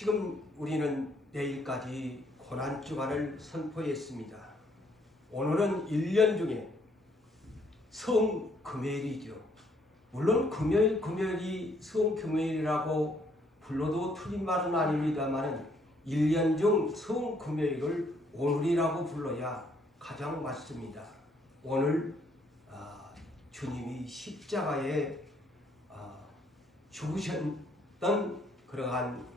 지금 우리는 내일까지 고난주간을 선포했습니다. 오늘은 1년 중에 성금요일이죠. 물론 금요일이 성금요일이라고 불러도 틀린 말은 아닙니다만 1년 중 성금요일을 오늘이라고 불러야 가장 맞습니다. 오늘 주님이 십자가에 죽으셨던 그러한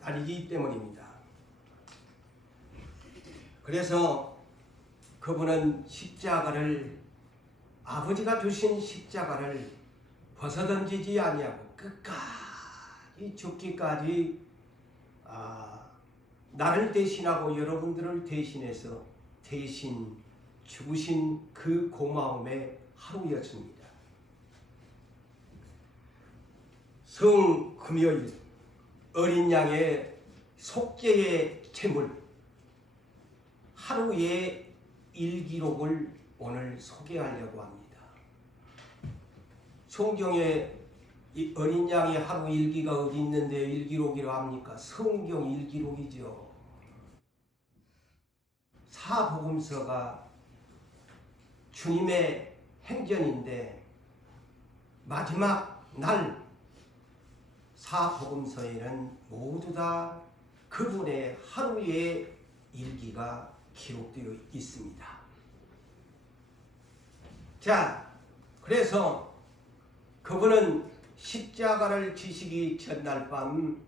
날이기 때문입니다. 그래서 그분은 십자가를, 아버지가 주신 십자가를 벗어던지지 아니하고 끝까지 죽기까지 나를 대신하고 여러분들을 대신해서 대신 죽으신 그 고마움의 하루였습니다. 성금요일, 어린 양의 속죄의 제물, 하루의 일기록을 오늘 소개하려고 합니다. 성경에 이 어린 양의 하루 일기가 어디 있는데 일기록이라고 합니까? 성경 일기록이죠. 사복음서가 주님의 행전인데 마지막 날 사복음서에는 모두 다 그분의 하루의 일기가 기록되어 있습니다. 자, 그래서 그분은 십자가를 지시기 전날 밤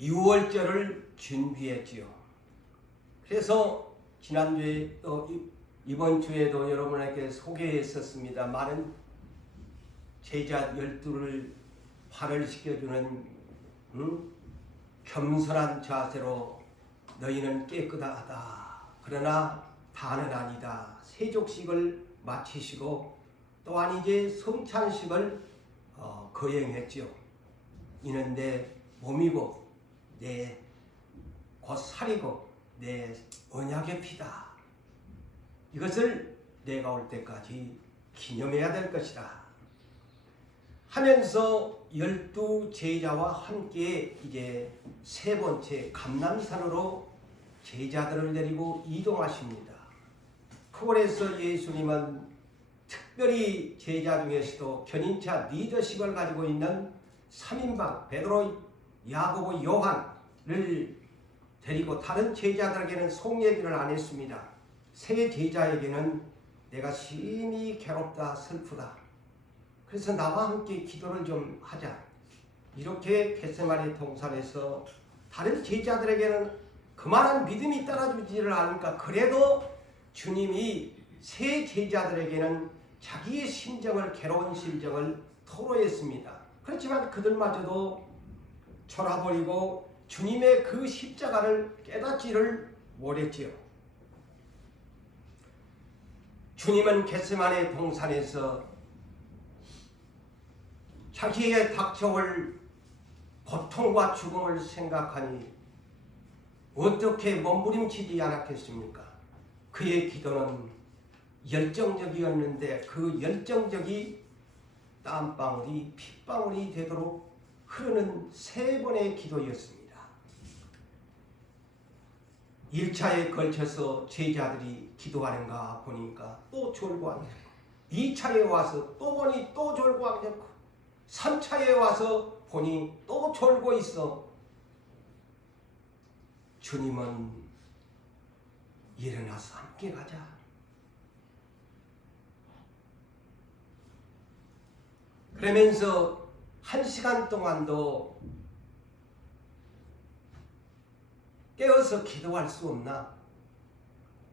유월절을 준비했지요. 그래서 지난주에 또 이번 주에도 여러분에게 소개했었습니다만은 제자 12를 발을시켜주는 겸손한 자세로 너희는 깨끗하다. 그러나 다는 아니다. 세족식을 마치시고 또한 이제 성찬식을 거행했죠. 이는 내 몸이고 내 곧 살이고 내 언약의 피다. 이것을 내가 올 때까지 기념해야 될 것이다 하면서 12 제자와 함께 이제 세 번째 감람산으로 제자들을 데리고 이동하십니다. 그곳에서 예수님은 특별히 제자 중에서도 견인차 리더십을 가지고 있는 3인방 베드로, 야고보, 요한을 데리고 다른 제자들에게는 속 얘기를 안 했습니다. 세 제자에게는 내가 심히 괴롭다, 슬프다. 그래서 나와 함께 기도를 좀 하자. 이렇게 겟세마네 동산에서 다른 제자들에게는 그만한 믿음이 따라주지를 않으니까 그래도 주님이 세 제자들에게는 자기의 심정을, 괴로운 심정을 토로했습니다. 그렇지만 그들마저도 졸아버리고 주님의 그 십자가를 깨닫지를 못했지요. 주님은 겟세마네 동산에서 자기에게 닥쳐올 고통과 죽음을 생각하니 어떻게 몸부림치지 않았겠습니까? 그의 기도는 열정적이었는데 그 열정적이 땀방울이 핏방울이 되도록 흐르는 세 번의 기도였습니다. 1차에 걸쳐서 제자들이 기도하는가 보니까 또 졸고 앉았고 2차에 와서 또 보니 또 졸고 앉았고 3차에 와서 보니 또 졸고 있어. 주님은 일어나서 함께 가자. 그러면서 1시간 동안도 깨어서 기도할 수 없나?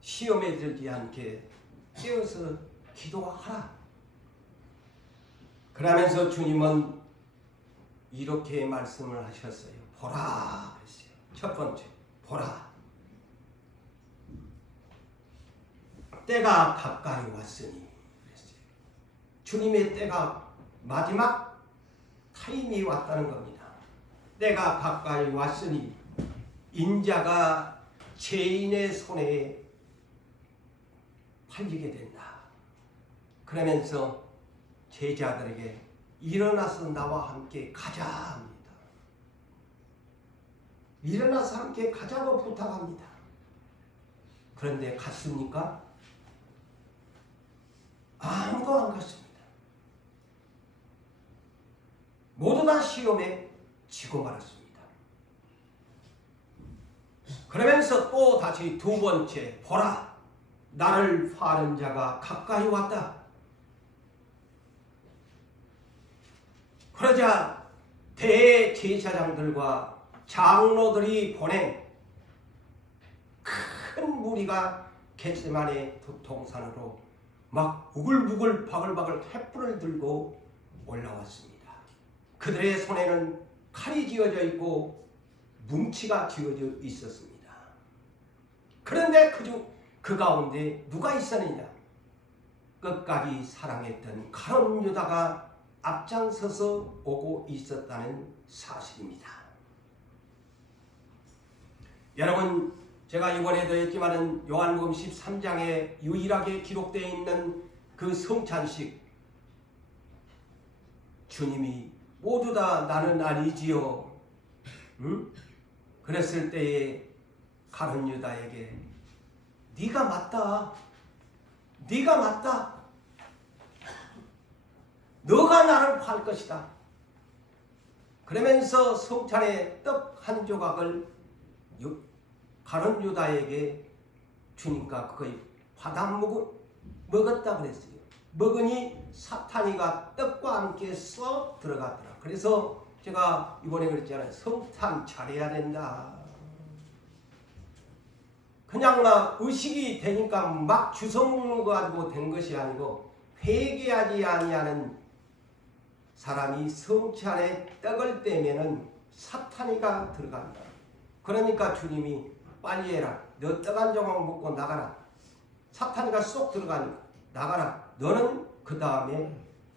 시험에 들지 않게 깨어서 기도하라. 그러면서 주님은 이렇게 말씀을 하셨어요. 보라 그랬어요. 첫 번째, 보라. 때가 가까이 왔으니 그랬어요. 주님의 때가 마지막 타임이 왔다는 겁니다. 때가 가까이 왔으니 인자가 죄인의 손에 팔리게 된다. 그러면서 제자들에게 일어나서 나와 함께 가자 합니다. 일어나서 함께 가자고 부탁합니다. 그런데 갔습니까? 아무도 안 갔습니다. 모두 다 시험에 지고 말았습니다. 그러면서 또 다시 두 번째, 보라, 나를 파는 자가 가까이 왔다. 그러자 대제사장들과 장로들이 보낸 큰 무리가 겟세마네 동산으로 막 우글부글 바글바글 횃불을 들고 올라왔습니다. 그들의 손에는 칼이 쥐어져 있고 뭉치가 쥐어져 있었습니다. 그런데 그 가운데 누가 있었느냐? 끝까지 사랑했던 가룟 유다가 앞장서서 오고 있었다는 사실입니다. 여러분, 제가 이번에도 했지만은 요한복음 13장에 유일하게 기록되어 있는 그 성찬식, 주님이 모두 다 나는 아니지요. 응? 그랬을 때에 가룟 유다에게 네가 맞다. 네가 맞다. 너가 나를 팔 것이다. 그러면서 성찬의 떡 한 조각을 가룟 유다에게 주니까 그거의 받아 먹었다 그랬어요. 먹으니 사탄이가 떡과 함께 쏙 들어갔더라. 그래서 제가 이번에 그랬잖아요. 성탄 잘해야 된다. 그냥 막 의식이 되니까 막 주워 먹는 거 가지고 된 것이 아니고 회개하지 아니하는 사람이 성찬에 떡을 떼면은 사탄이가 들어간다. 그러니까 주님이 빨리 해라. 너 떡 한 조각 먹고 나가라. 사탄이가 쏙 들어가니까 나가라. 너는 그 다음에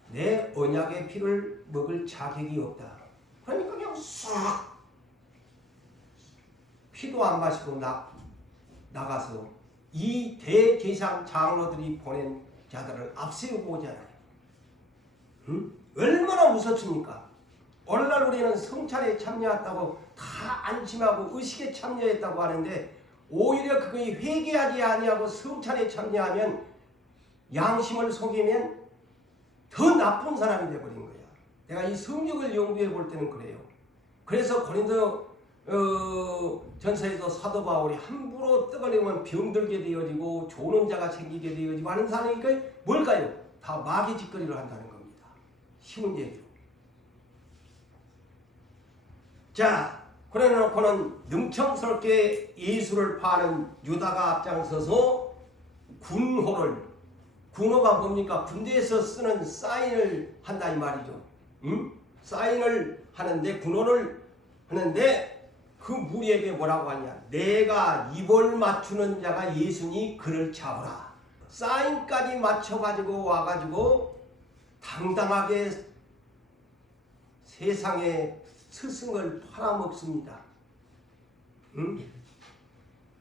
내 언약의 피를 먹을 자격이 없다. 그러니까 그냥 싹 피도 안 마시고 나가서 이 대제사장 장로들이 보낸 자들을 앞세우고 오잖아요. 응? 얼마나 무섭습니까? 오늘날 우리는 성찬에 참여했다고 다 안심하고 의식에 참여했다고 하는데 오히려 그것이 회개하지 아니하고 성찬에 참여하면 양심을 속이면 더 나쁜 사람이 되어버린 거야. 내가 이 성경을 연구해 볼 때는 그래요. 그래서 고린도 전서에도 사도 바울이 함부로 떡을 내면 병들게 되어지고 조는 자가 생기게 되어지고 하는 사람이니까 뭘까요? 다 마귀 짓거리를 한다는 겁니다. 쉬운 얘기로. 자, 그래 놓고는 능청스럽게 예수를 파는 유다가 앞장서서 군호가 뭡니까? 군대에서 쓰는 사인을 한다 이 말이죠. 응? 사인을 하는데 군호를 하는데 그 무리에게 뭐라고 하냐? 내가 입을 맞추는 자가 예수니 그를 잡으라. 사인까지 맞춰가지고 와가지고 당당하게 세상에 스승을 팔아먹습니다. 응?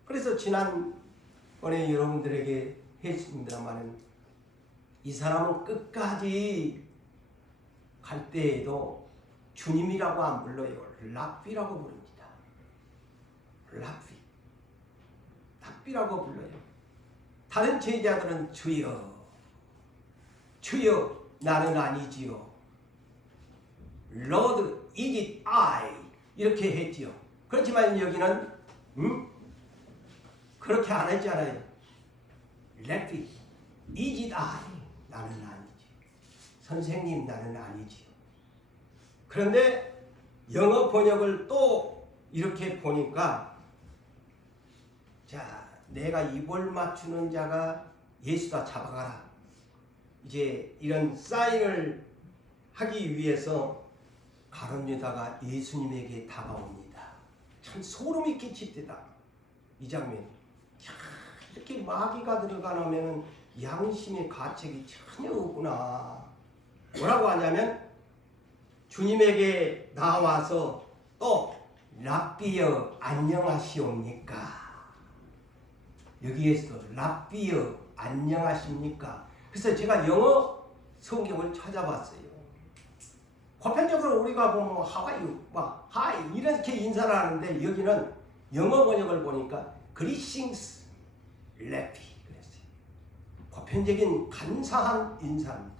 그래서 지난번에 여러분들에게 했습니다만은 이 사람은 끝까지 갈 때에도 주님이라고 안 불러요. 랍비라고 부릅니다. 랍비라고 불러요. 다른 제자들은 주여, 주여 나는 아니지요. Lord, is it I? 이렇게 했지요. 그렇지만 여기는 그렇게 안 했잖아요. 랍비, is it I? 나는 아니지. 선생님 나는 아니지요. 그런데 영어 번역을 또 이렇게 보니까 자, 내가 입을 맞추는 자가 예수다 잡아가라. 이제 이런 사인을 하기 위해서 가룟 유다가 예수님에게 다가옵니다. 참 소름이 끼칠 때다. 이 장면. 야, 이렇게 마귀가 들어가 놓으면 양심의 가책이 전혀 없구나. 뭐라고 하냐면 주님에게 나와서 또 랍비여 안녕하시옵니까? 여기에서 랍비여 안녕하십니까? 그래서 제가 영어 성경을 찾아봤어요. 보편적으로 우리가 보면 하와이유, 하이 이렇게 인사를 하는데 여기는 영어 번역을 보니까 그리싱스 레피 그랬어요. 보편적인 간사한 인사입니다.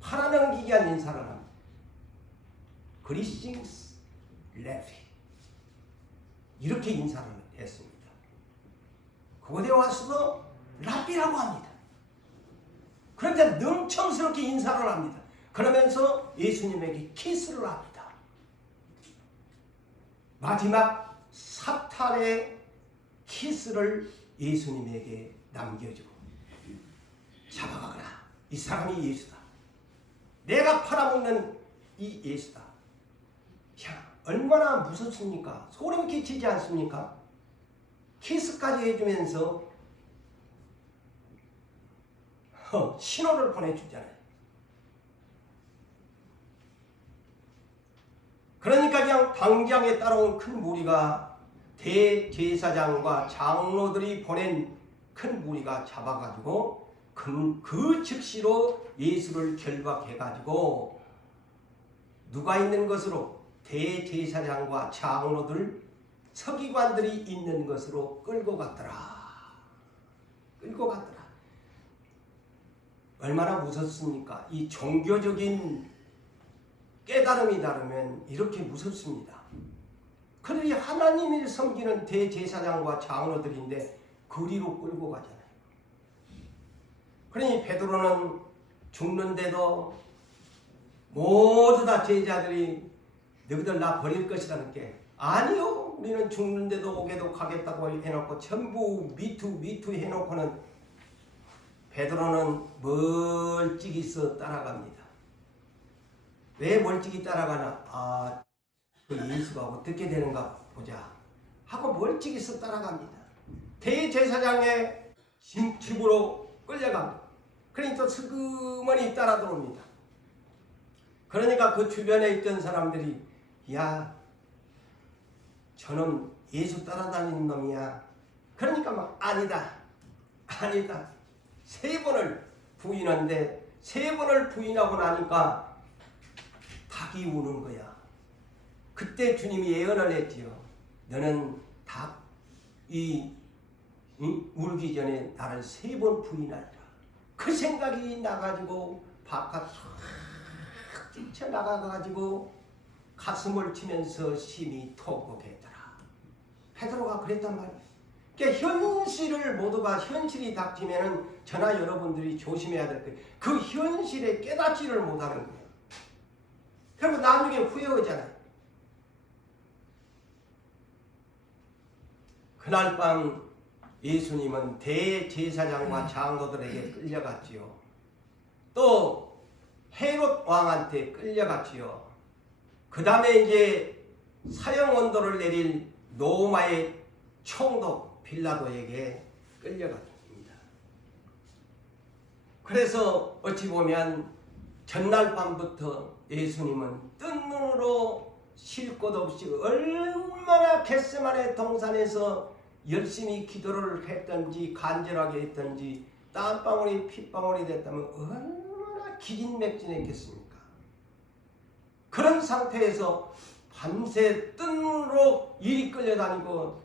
팔아넘기기 한 인사를 합니다. 그리싱스 레피 이렇게 인사를 했습니다. 그곳에 와서도 라비라고 합니다. 그런데 능청스럽게 인사를 합니다. 그러면서 예수님에게 키스를 합니다. 마지막 사탄의 키스를 예수님에게 남겨주고 잡아가거라. 이 사람이 예수다. 내가 팔아먹는 이 예수다. 야, 얼마나 무섭습니까? 소름 끼치지 않습니까? 키스까지 해주면서 신호를 보내주잖아요. 그러니까 그냥 당장에 따라온 큰 무리가 대제사장과 장로들이 보낸 큰 무리가 잡아가지고 그 즉시로 예수를 결박해가지고 누가 있는 것으로 대제사장과 장로들 서기관들이 있는 것으로 끌고 갔더라. 끌고 갔더라. 얼마나 무섭습니까? 이 종교적인 깨달음이 다르면 이렇게 무섭습니다. 그들이 하나님을 섬기는 대제사장과 장로들인데 그리로 끌고 가잖아요. 그러니 베드로는 죽는데도 모두 다 제자들이 너희들 나 버릴 것이라는 게 아니요. 우리는 죽는데도 오게도 가겠다고 해놓고 전부 미투 해놓고는 베드로는 멀찍이서 따라갑니다. 왜 멀찍이 따라가나? 그 예수가 어떻게 되는가 보자 하고 멀찍이서 따라갑니다. 대제사장의 집으로 끌려갑니다. 그러니까 또 슬그머니 따라 들어옵니다. 그러니까 그 주변에 있던 사람들이 야, 저놈 예수 따라다니는 놈이야. 그러니까 막 아니다. 세 번을 부인하는데 세 번을 부인하고 나니까 닭이 우는 거야. 그때 주님이 예언을 했지요. 너는 닭이 울기 전에 나를 세 번 부인하리라. 그 생각이 나가지고 바깥 뛰쳐나가가지고 가슴을 치면서 심히 토곡했더라. 베드로가 그랬단 말이에요. 그러니까 현실을 모두가 현실이 닥치면은 저나 여러분들이 조심해야 될 거예요. 그 현실에 깨닫지를 못하는 거예요. 그리고 나중에 후회하잖아요. 그날 밤 예수님은 대제사장과 장로들에게 끌려갔지요. 또 헤롯 왕한테 끌려갔지요. 그 다음에 이제 사형 언도를 내릴 로마의 총독 빌라도에게 끌려갔습니다. 그래서 어찌 보면 전날 밤부터 예수님은 뜬 눈으로 쉴 것 없이 얼마나 겟세마네 동산에서 열심히 기도를 했던지 간절하게 했던지 땀방울이 핏방울이 됐다면 얼마나 기진맥진했겠습니까? 그런 상태에서 밤새 뜬 눈으로 이리 끌려다니고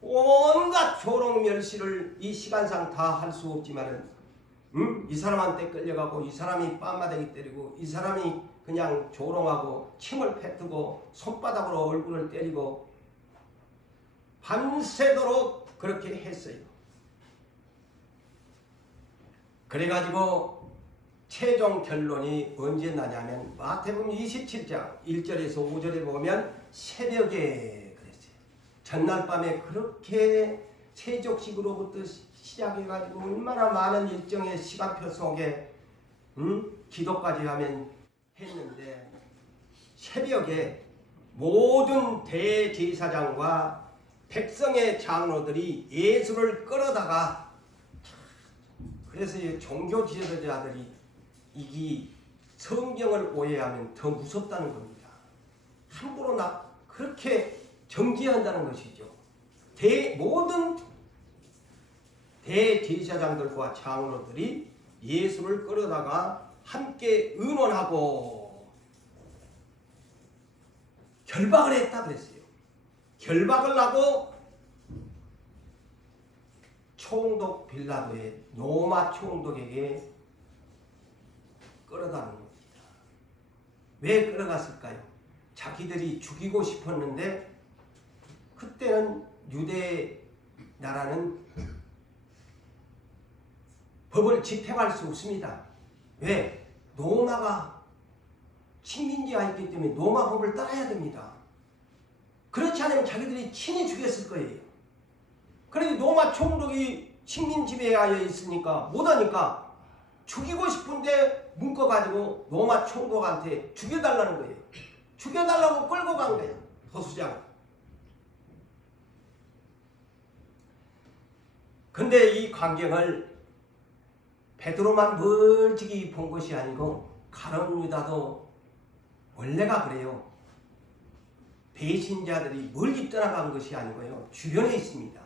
온갖 조롱멸시를 이 시간상 다 할 수 없지만은 이 사람한테 끌려가고 이 사람이 뺨마대기 때리고 이 사람이 그냥 조롱하고 침을 뱉고 손바닥으로 얼굴을 때리고 밤새도록 그렇게 했어요. 그래가지고 최종 결론이 언제 나냐면 마태복음 27장 1절에서 5절에 보면 새벽에 그랬어요. 전날 밤에 그렇게 세족식으로부터 시작해가지고 얼마나 많은 일정의 시간표 속에 기도까지 하면 했는데 새벽에 모든 대제사장과 백성의 장로들이 예수를 끌어다가 그래서 이 종교 지도자들이 이게 성경을 오해하면 더 무섭다는 겁니다. 함부로 그렇게 정죄한다는 것이죠. 모든 대제사장들과 장로들이 예수를 끌어다가 함께 의논하고 결박을 했다 그랬어요. 결박을 하고 총독 빌라도의 로마 총독에게 끌어다는 겁니다. 왜 끌어갔을까요? 자기들이 죽이고 싶었는데 그때는 유대 나라는 법을 집행할 수 없습니다. 왜? 로마가 식민지가 있기 때문에 로마 법을 따라야 됩니다. 그렇지 않으면 자기들이 친히 죽였을 거예요. 그런데 로마 총독이 식민 지배하에 있으니까 못하니까 죽이고 싶은데 묶어가지고 로마 총독한테 죽여달라는 거예요. 죽여달라고 끌고 간 거예요. 도수장. 근데 이 광경을 베드로만 멀찍이 본 것이 아니고 가룟 유다도 원래가 그래요. 배신자들이 멀리 떠나간 것이 아니고요. 주변에 있습니다.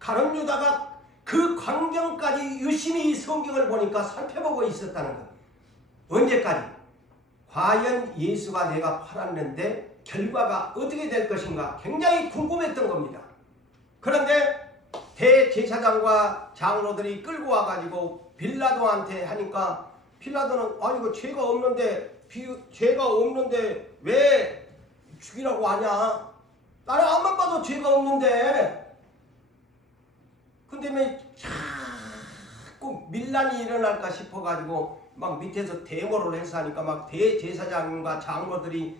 가룟 유다가 그 광경까지 유심히 성경을 보니까 살펴보고 있었다는 것. 언제까지? 과연 예수가 내가 팔았는데 결과가 어떻게 될 것인가 굉장히 궁금했던 겁니다. 그런데 대제사장과 장로들이 끌고 와가지고 빌라도한테 하니까 빌라도는 아니 이거 죄가 없는데 왜 죽이라고 하냐? 나는 앞만 봐도 죄가 없는데. 근데 왜 자꾸 밀란이 일어날까 싶어가지고 막 밑에서 대모를 해서 하니까 막 대제사장과 장로들이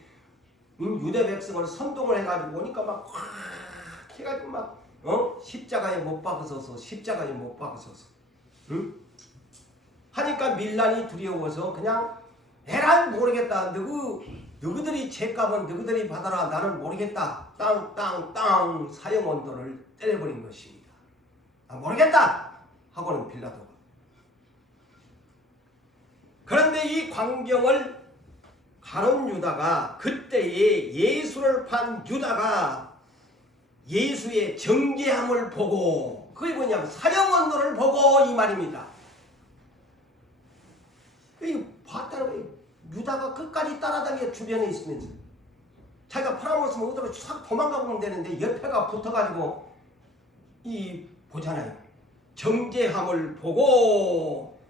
유대 백성을 선동을 해가지고 오니까 막 확 해가지고 막 십자가에 못 박으소서 십자가에 못 박으소서 응? 하니까 밀란이 두려워서 그냥 에란 모르겠다. 너희들이 죄값은 너희들이 받아라. 나는 모르겠다. 땅 사형언도를 때려버린 것입니다. 모르겠다 하고는 빌라도가. 그런데 이 광경을 가룟 유다가 그때에 예수를 판 유다가 예수의 정죄함을 보고 그게 뭐냐면 사형언도를 보고 이 말입니다. 봤다는 거예요. 유다가 끝까지 따라다니게 주변에 있으면서 자기가 팔아먹었으면 어디로 싹 도망가 보면 되는데 옆에가 붙어가지고 보잖아요. 정죄함을 보고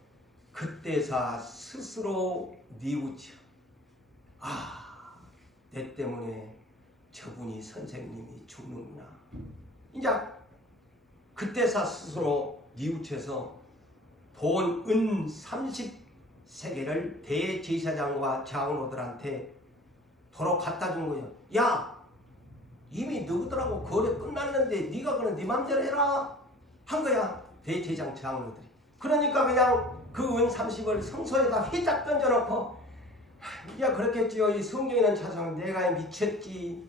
그때사 스스로 뉘우쳐 내 때문에 저분이 선생님이 죽는구나. 이제 그때사 스스로 뉘우쳐서 돈 은 30세겔을 대제사장과 장로들한테 도로 갖다 준 거예요. 야, 이미 너희들하고 거래 끝났는데 네가 그냥 네 맘대로 해라 한 거야. 대제사장 장로들이. 그러니까 그냥 그 은 30을 성소에다 휘짝 던져놓고 야 그렇겠지요. 이 성경에는 자성 내가 미쳤지.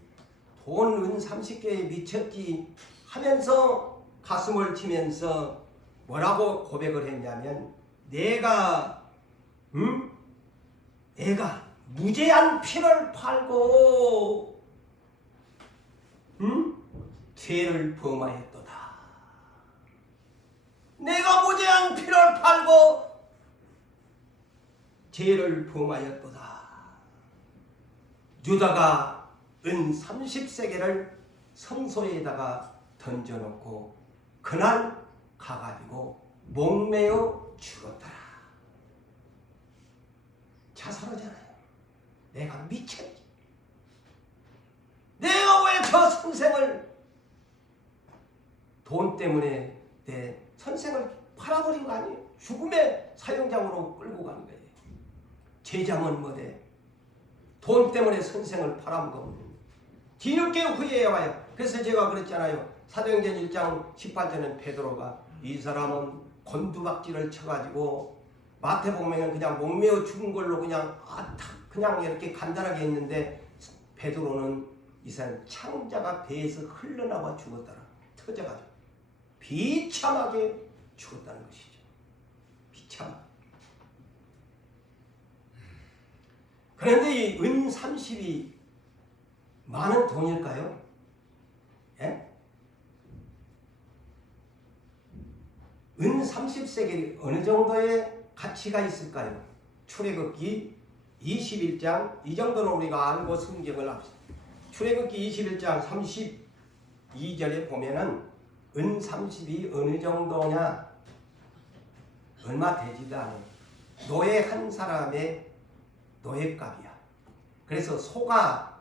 돈 은 30개에 미쳤지 하면서 가슴을 치면서 뭐라고 고백을 했냐면 내가 무죄한 피를 팔고 죄를 범하였도다. 내가 무죄한 피를 팔고 죄를 범하였도다. 유다가 은 30세겔을 성소에다가 던져놓고 그날 가가지고 목매어 죽었더라. 자살하잖아요. 내가 미쳤지. 내가 왜 저 선생을 돈 때문에 내 선생을 팔아버린 거 아니에요? 죽음의 사형장으로 끌고 간 거예요. 제자면 뭐래? 돈 때문에 선생을 팔아먹으면 뒤늦게 후회해와요. 그래서 제가 그랬잖아요. 사도행전 1장 18절은 베드로가 이 사람은 곤두박질을 쳐가지고 마태복음에는 그냥 목매어 죽은 걸로 그냥 이렇게 간단하게 했는데 베드로는 이 사람 창자가 배에서 흘러나와 죽었더라. 터져가지고 비참하게 죽었다는 것이죠. 비참하게. 그런데 이 은 30이 많은 돈일까요? 예? 은 30세겔이 어느 정도의 가치가 있을까요? 출애굽기 21장 이 정도는 우리가 알고 성경을 합시다. 출애굽기 21장 32절에 보면은 은 30이 어느 정도냐? 얼마 되지도 않아요. 노예 한 사람의 노예값이야. 그래서 소가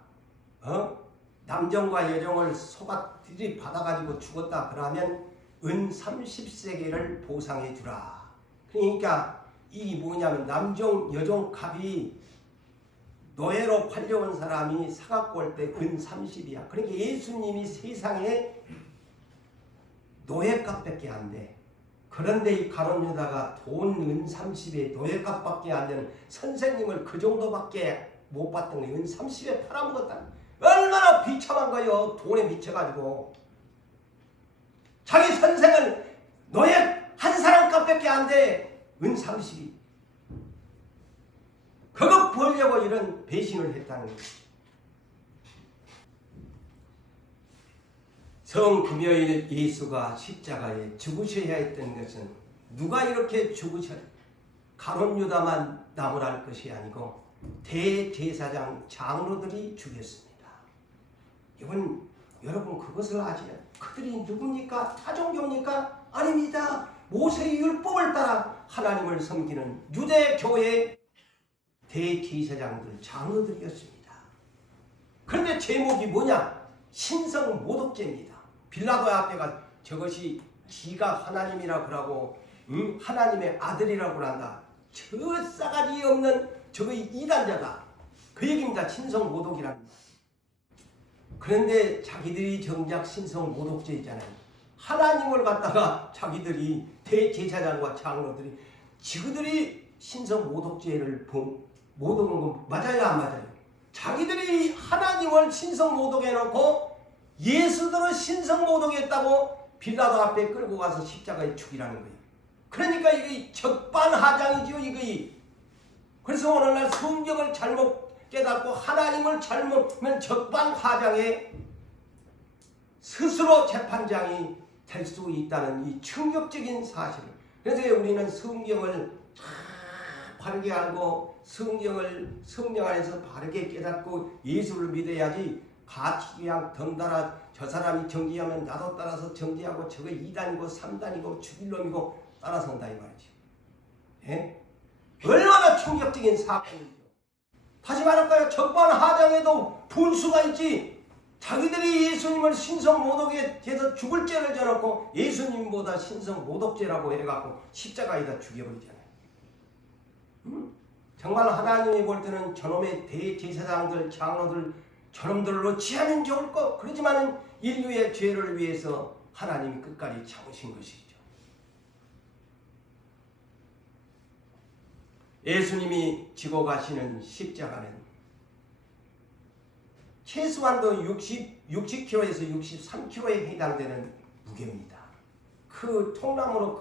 남정과 여정을 소가 들이받아가지고 죽었다 그러면 은 30세겔을 보상해 주라. 그러니까 이 뭐냐면 남정 여정 값이 노예로 팔려온 사람이 사갖고 올 때 은 30이야. 그러니까 예수님이 세상에 노예값밖에 안 돼. 그런데 이 가룟 유다가 돈 은 30에 노예값밖에 안 되는 선생님을 그 정도밖에 못 받던 거예요. 은 30에 팔아먹었다. 얼마나 비참한 거예요. 돈에 미쳐가지고. 자기 선생을 노예 한 사람 값밖에 안 돼. 은 30이. 그거 벌려고 이런 배신을 했다는 거예요. 성금요일 예수가 십자가에 죽으셔야 했던 것은 누가 이렇게 죽으셔야 가룟 유다만 나무랄 것이 아니고 대제사장 장로들이 죽였습니다. 이건 여러분 그것을 아시죠? 그들이 누굽니까? 타종교입니까? 아닙니다. 모세의 율법을 따라 하나님을 섬기는 유대교회 대제사장들 장로들이었습니다. 그런데 제목이 뭐냐? 신성모독죄입니다. 빌라도 앞에가 저것이 지가 하나님이라 그러고 하나님의 아들이라고 한다. 저 싸가지 없는 저거의 이단자다. 그 얘기입니다. 신성모독이랍니다. 그런데 자기들이 정작 신성모독죄이잖아요. 하나님을 갖다가 자기들이 대제사장과 장로들이 지그들이 신성모독죄를 모독한 건 맞아요 안 맞아요? 자기들이 하나님을 신성모독해놓고 예수들은 신성모독했다고 빌라도 앞에 끌고 가서 십자가에 죽이라는 거예요. 그러니까 이게 적반하장이죠. 이거. 그래서 오늘날 성경을 잘못 깨닫고 하나님을 잘못하면 적반하장에 스스로 재판장이 될 수 있다는 이 충격적인 사실을. 그래서 우리는 성경을 바르게 알고 성령 안에서 바르게 깨닫고 예수를 믿어야지 같이 그냥 덩달아 저 사람이 정지하면 나도 따라서 정지하고 저거 2단이고 3단이고 죽일 놈이고 따라선다 이 말이죠. 예? 얼마나 충격적인 사건이죠. 다시 말할까요? 적반하장에도 분수가 있지. 자기들이 예수님을 신성모독에 대해서 죽을 죄를 져놓고 예수님보다 신성모독죄라고 해갖고 십자가에다 죽여버리잖아요. 정말 하나님이 볼 때는 저놈의 대제사장들, 장로들 저놈들로 취하면 좋을 것. 그렇지만 인류의 죄를 위해서 하나님이 끝까지 참으신 것이죠. 예수님이 지고 가시는 십자가는 최소한도 60kg에서 63kg에 해당되는 무게입니다. 그 통나무로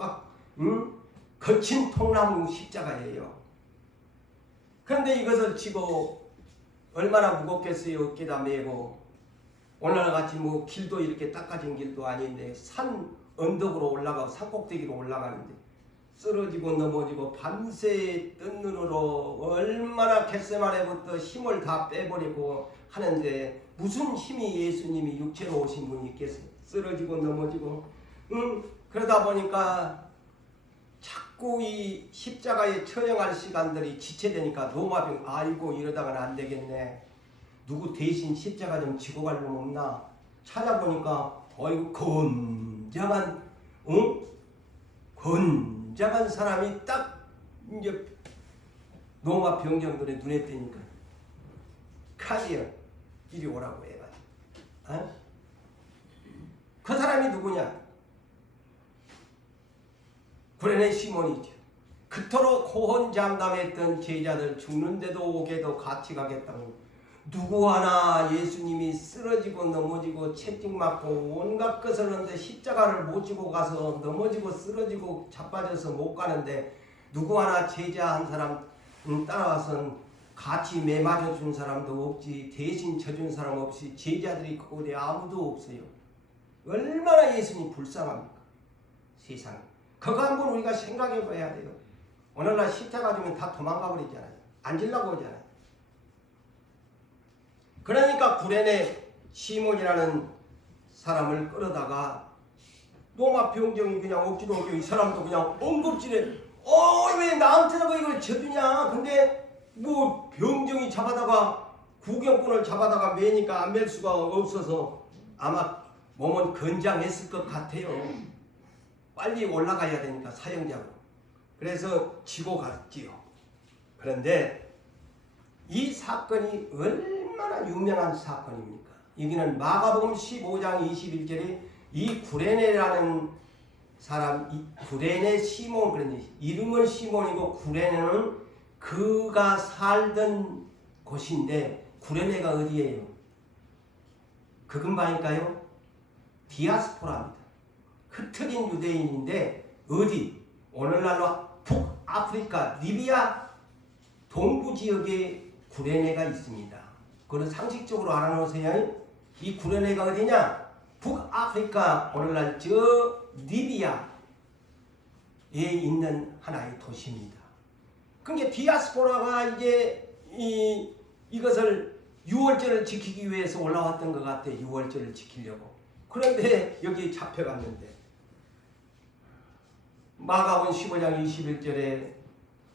거친 통나무 십자가예요. 그런데 이것을 지고 얼마나 무겁겠어요. 어깨다 메고 오늘같이 뭐 길도 이렇게 닦아진 길도 아닌데 산 언덕으로 올라가고 산꼭대기로 올라가는데 쓰러지고 넘어지고 밤새 뜬 눈으로 얼마나 겟세마네부터 힘을 다 빼버리고 하는데 무슨 힘이 예수님이 육체로 오신 분이 있겠어요. 쓰러지고 넘어지고 그러다 보니까 자꾸 이 십자가에 처형할 시간들이 지체되니까 로마병 아이고 이러다가는 안 되겠네. 누구 대신 십자가 좀 지고 갈 놈 없나? 찾아보니까 어이구 건장한 건장한 사람이 딱 이제 로마 병정들의 눈에 띄니까 칼리어 이리 오라고 해가지고 그 사람이 누구냐? 구레네 시몬이죠. 그토록 호언장담했던 제자들 죽는데도 오게도 같이 가겠다고 누구 하나 예수님이 쓰러지고 넘어지고 채찍 맞고 온갖 것을 하는데 십자가를 못 지고 가서 넘어지고 쓰러지고 자빠져서 못 가는데 누구 하나 제자 한 사람 따라와서 같이 매맞아 준 사람도 없지 대신 져준 사람 없이 제자들이 그곳에 아무도 없어요. 얼마나 예수님이 불쌍합니까? 세상에. 그거 한번 우리가 생각해 봐야 돼요. 오늘날 십자가 주면 다 도망가 버리잖아요. 앉으려고 하잖아요. 그러니까 구레네 시몬이라는 사람을 끌어다가 노마 병정이 그냥 억지로 옮겨 이 사람도 그냥 엉겁질해. 왜 나한테다가 이걸 쳐주냐. 근데 뭐 병정이 잡아다가 구경꾼을 잡아다가 매니까 안 맬 수가 없어서 아마 몸은 건장했을 것 같아요. 빨리 올라가야 되니까 사형자고. 그래서 지고 갔지요. 그런데 이 사건이 얼마나 유명한 사건입니까? 여기는 마가복음 15장 21절에 이 구레네라는 사람, 이 구레네 시몬, 그런지 이름은 시몬이고 구레네는 그가 살던 곳인데 구레네가 어디예요? 그 근방일까요? 디아스포라입니다. 흩어진 유대인인데 어디? 오늘날로 북아프리카 리비아 동부 지역에 구레네가 있습니다. 그걸 상식적으로 알아놓으세요. 이 구레네가 어디냐? 북아프리카 오늘날 저 리비아에 있는 하나의 도시입니다. 그러니까 디아스포라가 이제 이것을 유월절을 지키기 위해서 올라왔던 것 같아. 유월절을 지키려고. 그런데 여기 잡혀갔는데 마가복음 15장 21절에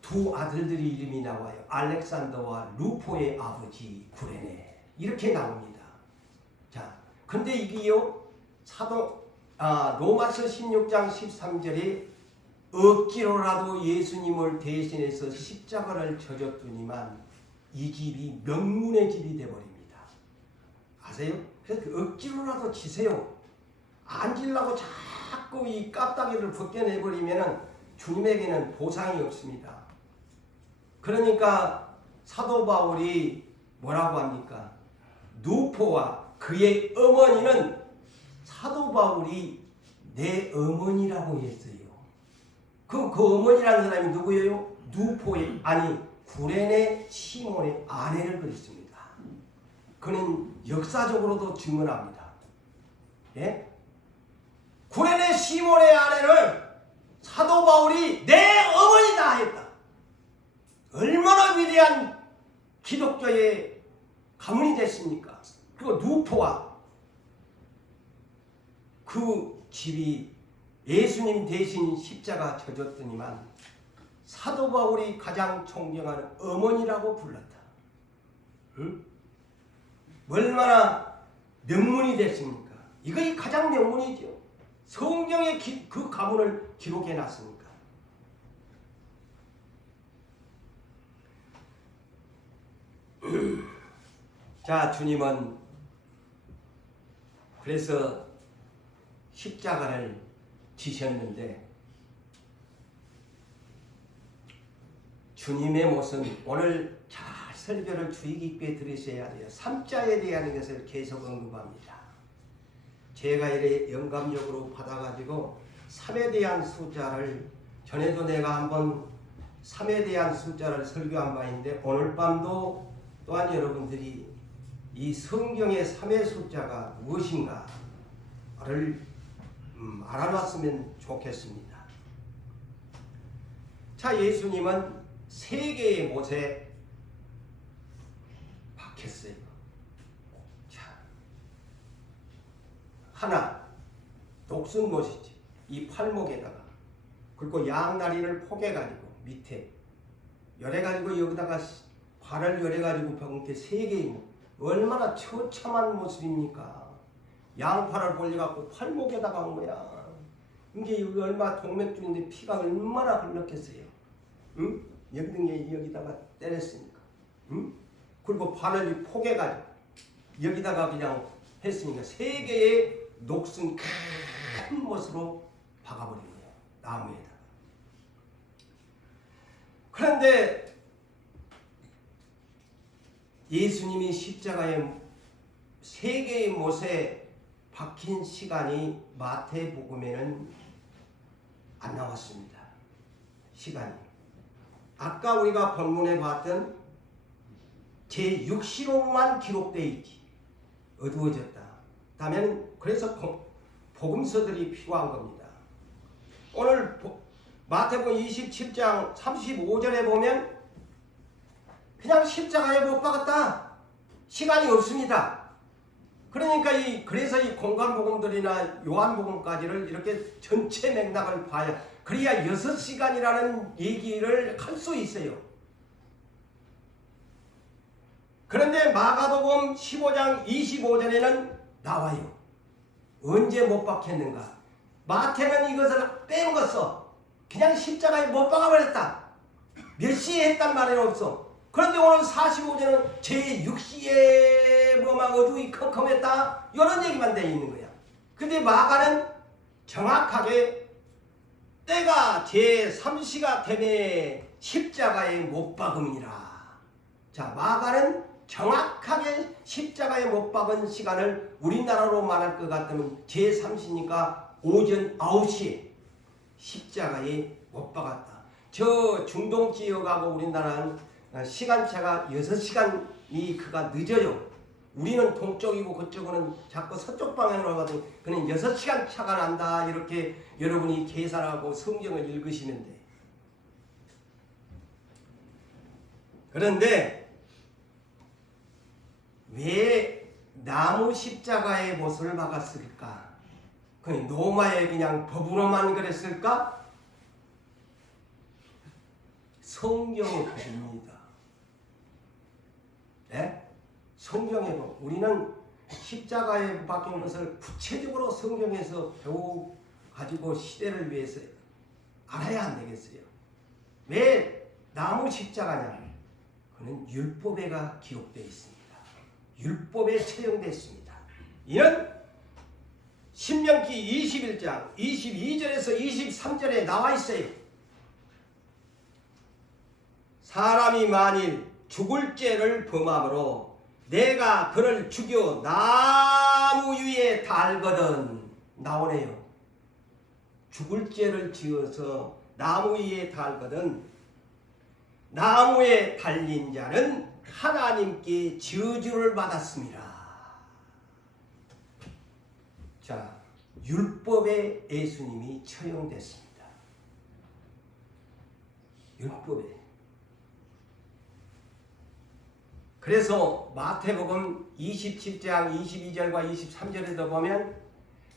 두 아들들이 이름이 나와요. 알렉산더와 루포의 아버지 구레네. 이렇게 나옵니다. 자, 근데 이게요. 로마서 16장 13절에 억지로라도 예수님을 대신해서 십자가를 져줬더니만 이 집이 명문의 집이 되어버립니다. 아세요? 그래서 억지로라도 지세요. 안 지려고 자꾸 이 깝다기를 벗겨내버리면 주님에게는 보상이 없습니다. 그러니까 사도 바울이 뭐라고 합니까? 누포와 그의 어머니는 사도 바울이 내 어머니라고 했어요. 그 어머니라는 사람이 누구예요? 누포의 구레네 시몬의 아내를 그랬습니다. 그는 역사적으로도 증언합니다. 예? 구레네 시몬의 아내를 사도 바울이 내 어머니다 했다. 얼마나 위대한 기독교의 가문이 됐습니까? 그리고 누포와 그 집이 예수님 대신 십자가 져줬더니만 사도 바울이 가장 존경하는 어머니라고 불렀다. 응? 얼마나 명문이 됐습니까? 이것이 가장 명문이죠. 성경에 그 가문을 기록해 놨습니까? 자, 주님은 그래서 십자가를 지셨는데 주님의 모습 오늘 잘 설교를 주의 깊게 들으셔야 돼요. 삼자에 대한 것을 계속 언급합니다. 제가 이래 영감적으로 받아가지고 3에 대한 숫자를 전에도 내가 한번 3에 대한 숫자를 설교한 바 있는데 오늘 밤도 또한 여러분들이 이 성경의 3의 숫자가 무엇인가를 알아놨으면 좋겠습니다. 자, 예수님은 3개의 못에 박혔어요. 자, 하나 독순 못이지. 이 팔목에다가 그리고 양다리를 포개가지고 밑에 열어가지고 여기다가 발을 열어가지고 이렇게 3개의 못. 얼마나 처참한 모습입니까? 양팔을 벌려갖고 팔목에다가 한 거야. 이게 여기 얼마나 동맥줄인데 피가 얼마나 흘렀겠어요. 응? 여기다가 때렸으니까. 응? 그리고 발을 포개가지고 여기다가 그냥 했으니까 3개의 녹슨 큰 못으로 박아버린 거예요. 나무에다가. 그런데 예수님이 십자가에 3개의 못에 박힌 시간이 마태복음에는 안 나왔습니다. 시간이. 아까 우리가 본문에 봤던 제6시록만 기록되어 있지. 어두워졌다. 다음에는 그래서 복음서들이 필요한 겁니다. 오늘 마태복음 27장 35절에 보면 그냥 십자가에 못 박았다. 시간이 없습니다. 그러니까 그래서 이 공간복음들이나 요한복음까지를 이렇게 전체 맥락을 봐야 그래야 6시간이라는 얘기를 할 수 있어요. 그런데 마가복음 15장 25절에는 나와요. 언제 못 박혔는가? 마태는 이것을 빼먹었어. 그냥 십자가에 못 박아버렸다. 몇 시에 했단 말은 없어. 그런데 오늘 45절은 제6시에 뭐막 어둠이 컴컴했다. 이런 얘기만 돼 있는 거야. 근데 마가는 정확하게 때가 제3시가 되매 십자가에 못 박음이니라. 자, 마가는 정확하게 십자가에 못 박은 시간을 우리나라로 말할 것 같으면 제3시니까 오전 9시에 십자가에 못 박았다. 저 중동 지역하고 우리나라는 시간차가 6시간이 그가 늦어요. 우리는 동쪽이고 그쪽은 자꾸 서쪽 방향으로 가거든. 그는 6시간 차가 난다. 이렇게 여러분이 계산하고 성경을 읽으시면 돼. 그런데 왜 나무 십자가에 못을 박았을까? 그냥 로마에 그냥 법으로만 그랬을까? 성경의 법입니다. 네? 성경의 법. 우리는 십자가에 박힌 것을 구체적으로 성경에서 배워가지고 시대를 위해서 알아야 안 되겠어요. 왜 나무 십자가냐? 그는 율법에가 기록되어 있습니다. 율법에 처형되어 있습니다. 이는 신명기 21장 22절에서 23절에 나와 있어요. 사람이 만일 죽을 죄를 범함으로 내가 그를 죽여 나무 위에 달거든. 나오네요. 죽을 죄를 지어서 나무 위에 달거든. 나무에 달린 자는 하나님께 저주를 받았습니다. 자, 율법에 예수님이 처형됐습니다. 율법에. 그래서 마태복음 27장 22절과 23절에도 보면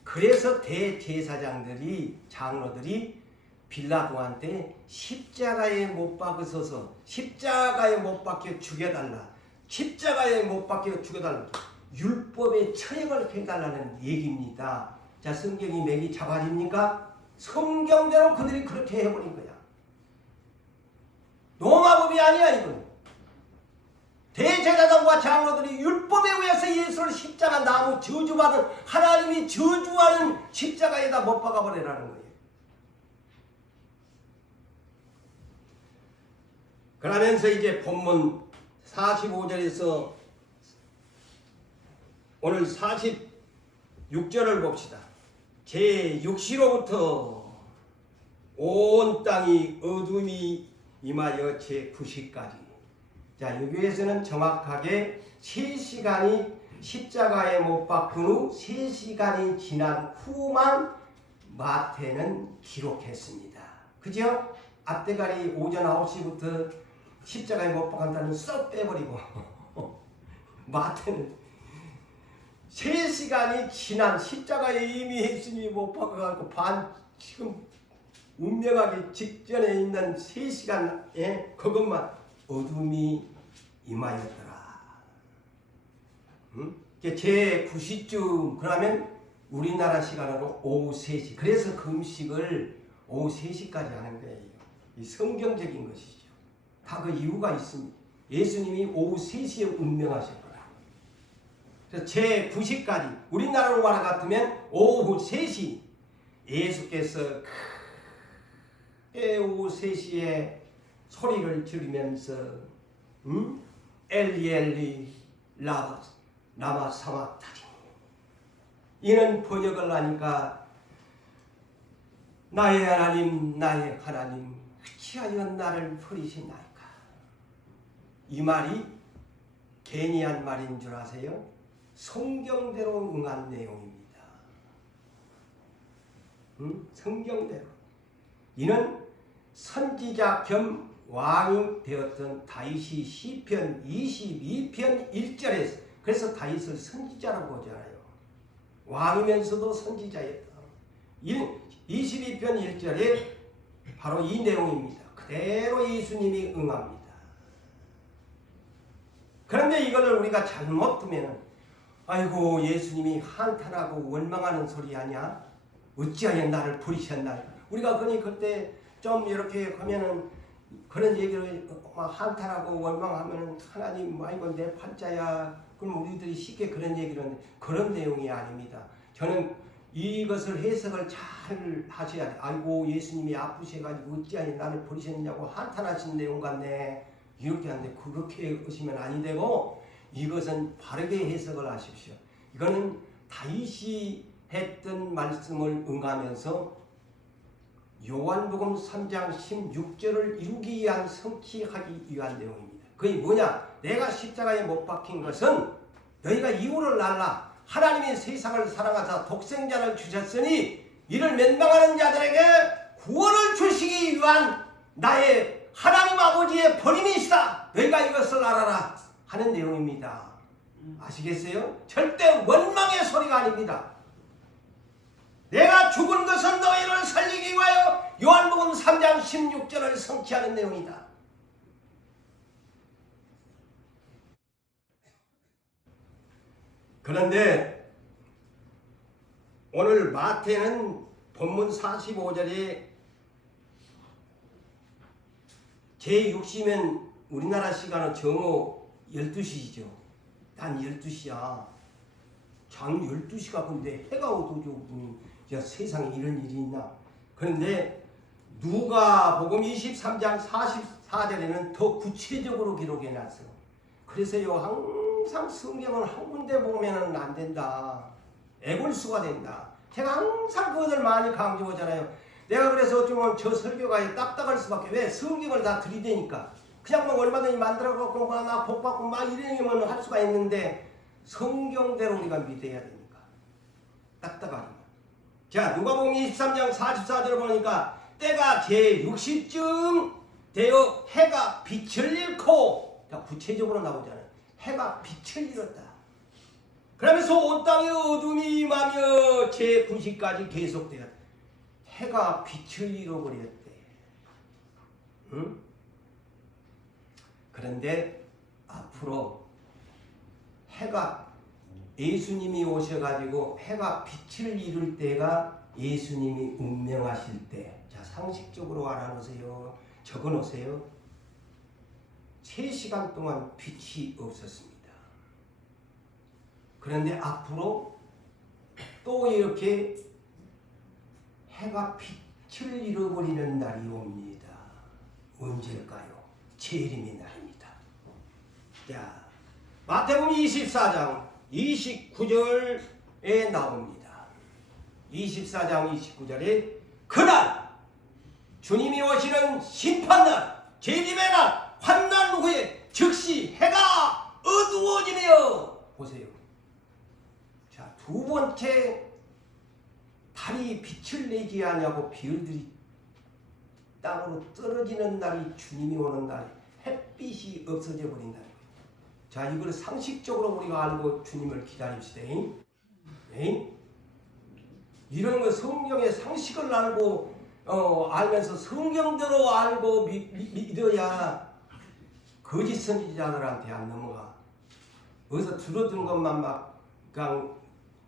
그래서 대제사장들이 장로들이 빌라도한테 십자가에 못 박으소서, 십자가에 못 박혀 죽여달라, 십자가에 못 박혀 죽여달라, 율법에 처형을 해달라는 얘기입니다. 자, 성경이 맥이 잡아집니까? 성경대로 그들이 그렇게 해버린 거야. 로마법이 아니야. 이건 대제사장과 장로들이 율법에 의해서 예수를 십자가 나무 저주받은 하나님이 저주하는 십자가에다 못 박아버리라는 거예요. 그러면서 이제 본문 45절에서 오늘 46절을 봅시다. 제6시로부터 온 땅이 어둠이 임하여 제9시까지. 자, 여기에서는 정확하게 3시간이 십자가에 못 박힌 후 3시간이 지난 후만 마태는 기록했습니다. 그죠? 앞대가리 오전 9시부터 십자가에 못 박았다는 쏙 빼버리고 마태는 3시간이 지난 십자가에 이미 예수님이 못 박아가지고 지금 운명하기 직전에 있는 3시간에 그것만 어둠이 임하였더라. 제9시쯤 그러면 우리나라 시간으로 오후 3시. 그래서 금식을 오후 3시까지 하는 거예요. 이 성경적인 것이죠. 다 그 이유가 있습니다. 예수님이 오후 3시에 운명하셨더라. 그래서 제9시까지 우리나라로 말하 같으면 오후 3시 예수께서 크게 오후 3시에 소리를 지르면서 엘리 엘리 라마 사막타니, 이는 번역을 하니까 나의 하나님 어찌하여 나를 버리시나이까. 이 말이 괜히 한 말인 줄 아세요? 성경대로 응한 내용입니다. 성경대로. 이는 선지자 겸 왕이 되었던 다윗이 시편 22편 1절에서 그래서 다윗을 선지자라고 보잖아요. 왕이면서도 선지자였다. 22편 1절에 바로 이 내용입니다. 그대로 예수님이 응합니다. 그런데 이거를 우리가 잘못 두면 아이고 예수님이 한탄하고 원망하는 소리 아니야? 어찌하여 나를 버리셨나? 우리가 그니 그때 좀 이렇게 하면은 그런 얘기를 한탄하고 원망하면은 하나님 아이고 내 팔자야. 그럼 우리들이 쉽게 그런 얘기를 하는데 그런 내용이 아닙니다. 저는 이것을 해석을 잘 하셔야 돼. 아이고 예수님이 아프셔가지고 어찌하니 나를 버리셨냐고 한탄하신 내용 같네. 이렇게 하는데 그렇게 하시면 아니 되고 이것은 바르게 해석을 하십시오. 이거는 다윗이 했던 말씀을 응하면서 요한복음 3장 16절을 이루기 위한 성취하기 위한 내용입니다. 그게 뭐냐? 내가 십자가에 못 박힌 것은 너희가 이유를 알라. 하나님이 세상을 사랑하사 독생자를 주셨으니 이를 멸망하는 자들에게 구원을 주시기 위한 나의 하나님 아버지의 버림이시다. 너희가 이것을 알아라 하는 내용입니다. 아시겠어요? 절대 원망의 소리가 아닙니다. 내가 죽은 것은 너희를 살리기 위하여 요한복음 3장 16절을 성취하는 내용이다. 그런데 오늘 마태는 본문 45절에 제6시면 우리나라 시간은 정오 12시죠. 난 12시야. 장 12시가 근데 해가 어두워져. 야, 세상에 이런 일이 있나. 그런데 누가복음 23장 44절에는 더 구체적으로 기록해놨어. 그래서요 항상 성경을 한 군데 보면은 안 된다. 애골수가 된다. 제가 항상 그것을 많이 강조하잖아요. 내가 그래서 좀 저 설교가 딱딱할 수밖에. 왜? 성경을 다 들이대니까. 그냥 뭐 얼마든지 만들어갖고 막 복받고 막 이러면 할 수가 있는데 성경대로 우리가 믿어야 되니까. 딱딱하게. 자, 누가복음 23장 44절을 보니까 때가 제60쯤 되어 해가 빛을 잃고, 자, 구체적으로 나오잖아요. 해가 빛을 잃었다. 그러면서 온 땅에 어둠이 임하며 제9시까지 계속되었다. 해가 빛을 잃어버렸대. 응? 그런데 앞으로 해가 예수님이 오셔가지고 해가 빛을 잃을 때가 예수님이 운명하실 때. 자, 상식적으로 알아놓으세요. 적어놓으세요. 3시간 동안 빛이 없었습니다. 그런데 앞으로 또 이렇게 해가 빛을 잃어버리는 날이 옵니다. 언제일까요? 재림의 날입니다. 자, 마태복음 24장 29절에 나옵니다. 24장 29절에 그날 주님이 오시는 심판날, 재림의 날, 환난 후에 즉시 해가 어두워지며. 보세요. 자, 두 번째 달이 빛을 내지 않냐고 별들이 땅으로 떨어지는 날이 주님이 오는 날, 햇빛이 없어져 버린 날. 자, 이걸 상식적으로 우리가 알고 주님을 기다립시다. 이런 거 성경의 상식을 알고 알면서 성경대로 알고 믿어야 거짓 선지자들한테 안 넘어가. 어디서 들어든 것만 막 그냥